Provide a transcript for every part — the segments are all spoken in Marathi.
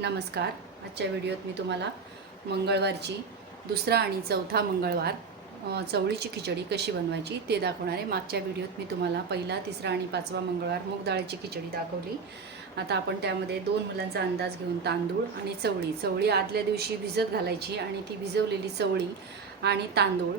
नमस्कार. आजच्या व्हिडिओत मी तुम्हाला मंगळवारची दुसरा आणि चौथा मंगळवार चवळीची खिचडी कशी बनवायची ते दाखवणार आहे. मागच्या व्हिडिओत मी तुम्हाला पहिला तिसरा आणि पाचवा मंगळवार मूग डाळीची खिचडी दाखवली. आता आपण त्यामध्ये दोन मुलांचा अंदाज घेऊन तांदूळ आणि चवळी. चवळी आदल्या दिवशी भिजत घालायची आणि ती भिजवलेली चवळी आणि तांदूळ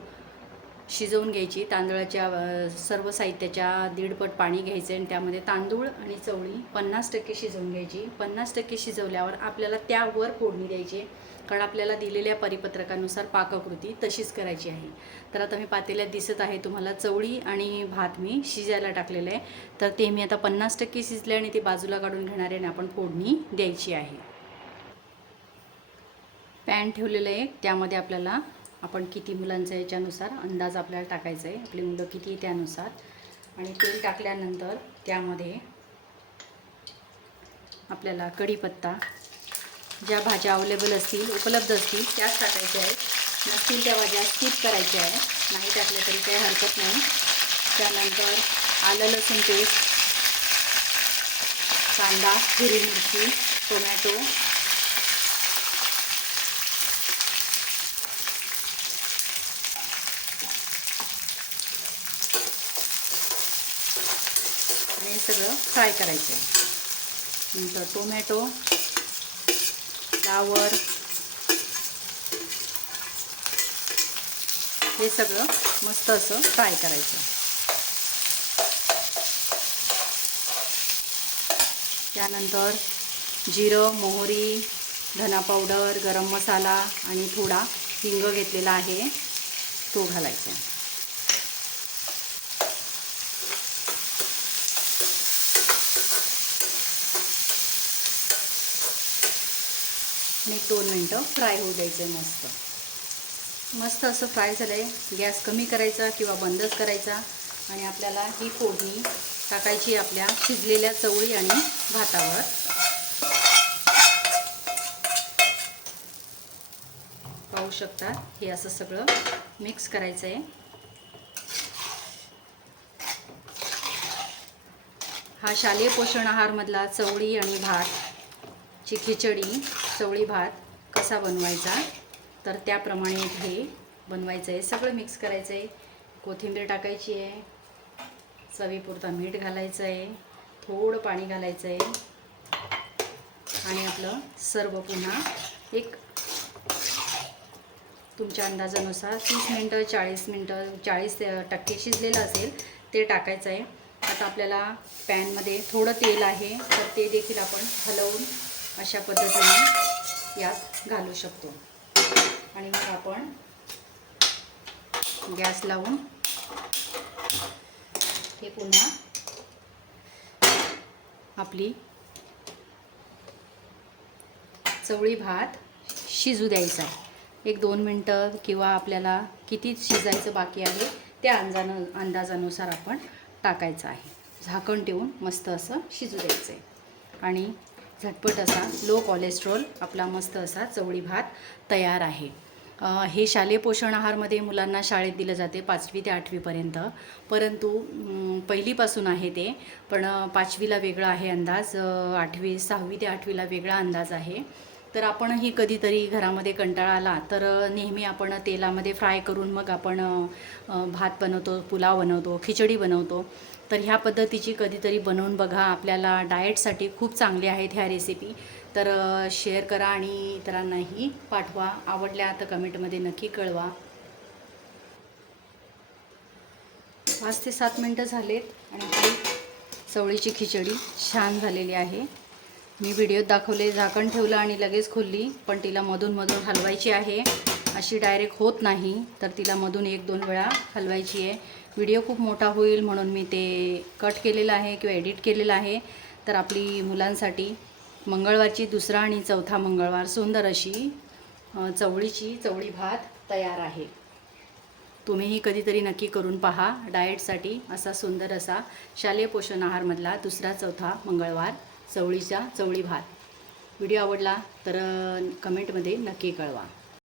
शिजवून घ्यायची तांदळाच्या सर्व साहित्याच्या दीडपट पाणी घ्यायचं आणि त्यामध्ये तांदूळ आणि चवळी पन्नास टक्के शिजवून घ्यायची. पन्नास टक्के शिजवल्यावर आपल्याला त्यावर फोडणी द्यायची. कारण आपल्याला दिलेल्या परिपत्रकानुसार पाककृती तशीच करायची आहे. तर आता मी पातेल्यात दिसत आहे तुम्हाला चवळी आणि भात मी शिजायला टाकलेलं आहे. तर ते मी आता पन्नास टक्के शिजले आणि ते बाजूला काढून घेणार आहे आणि आपण फोडणी द्यायची आहे. पॅन ठेवलेलं आहे त्यामध्ये आपल्याला आपण किती मुलांचा याच्यानुसार अंदाज आपल्याला टाकायचा आहे. आपली मुलं किती आहे त्यानुसार. आणि तेल टाकल्यानंतर त्यामध्ये आपल्याला कढीपत्ता ज्या भाज्या अवेलेबल असतील उपलब्ध असतील त्याच टाकायच्या आहेत. नसतील त्या भाज्या स्किप करायच्या आहे नाही टाकल्या तरी काही हरकत नाही. त्यानंतर आलं लसूण पेस्ट कांदा हिरवी मिरची टोमॅटो सगळं फ्राय करायचं आहे. नंतर टोमॅटो फ्लावर हे सगळं मस्त असं फ्राय करायचं त्यानंतर जिरं मोहरी धना पावडर गरम मसाला आणि थोडा हिंग घेतलेला आहे तो घालायचा आणि दोन मिनटं फ्राय होऊ द्यायचं आहे मस्त. मस्त असं फ्राय झालं आहे गॅस कमी करायचा किंवा बंदच करायचा. आणि आपल्याला ही फोडणी टाकायची आपल्या शिजलेल्या चवळी आणि भातावर. पाहू शकता हे असं सगळं मिक्स करायचं आहे हा शालेय पोषण आहारमधला चवळी आणि भात ची खिचडी चवळी भात कसा बनवायचा? तर त्याप्रमाणे हे बनवायचं आहे सगळं मिक्स करायचं आहे कोथिंबीर टाकायची आहे चवीपुरता मीठ घालायचं आहे थोडं पाणी घालायचं आहे आणि आपलं सर्व पुन्हा एक तुमच्या अंदाजानुसार तीस मिनटं चाळीस मिनटं चाळीस टक्के शिजलेलं असेल ते टाकायचं आहे आता आपल्याला पॅनमध्ये थोडं तेल आहे तर ते देखील आपण हलवून अशा पद्धतीने यात घालू शकतो. आणि मग आपण गॅस लावून हे पुन्हा आपली चवळी भात शिजू द्यायचा एक दोन मिनटं किंवा आपल्याला किती शिजायचं बाकी आहे त्या अंदाजानं अंदाजानुसार आपण टाकायचं आहे. झाकण ठेवून मस्त असं शिजू द्यायचं आहे आणि झटपट असा लो कोलेस्ट्रॉल आपला मस्त असा चवळी भात तयार आहे. हे शालेय पोषण आहारमध्ये मुलांना शाळेत दिलं जाते पाचवी ते आठवीपर्यंत परंतु पहिलीपासून आहे ते पण पाचवीला वेगळा आहे अंदाज आठवी सहावी ते आठवीला वेगळा अंदाज आहे. तर आपणही कधीतरी घरामध्ये कंटाळा आला तर नेहमी आपण तेलामध्ये फ्राय करून मग आपण भात बनवतो पुलाव बनवतो खिचडी बनवतो. तर ह्या पद्धतीची कधीतरी बनवून बघा. आपल्याला डाएटसाठी खूप चांगली आहेत ह्या रेसिपी. तर शेअर करा आणि इतरांनाही पाठवा. आवडल्या तर कमेंटमध्ये नक्की कळवा. पाच ते सात मिनटं झालेत आणि चवळीची खिचडी छान झालेली आहे. मी व्हिडिओत दाखवले झाकण ठेवलं आणि लगेच खोलली पण तिला मधून मधून हलवायची आहे. अशी डायरेक्ट होत नाही तर तिला मधून एक दोन वेळा हलवायची आहे. व्हिडिओ खूप मोठा होईल म्हणून मी ते कट केलेलं आहे किंवा एडिट केलेलं आहे. तर आपली मुलांसाठी मंगळवारची दुसरा आणि चौथा मंगळवार सुंदर अशी चवळीची चवळी भात तयार आहे. तुम्हीही कधीतरी नक्की करून पहा. डाएटसाठी असा सुंदर असा शालेय पोषण आहारमधला दुसरा चौथा मंगळवार. चवळीचा चवळी भात. व्हिडिओ आवडला तर कमेंटमध्ये नक्की कळवा.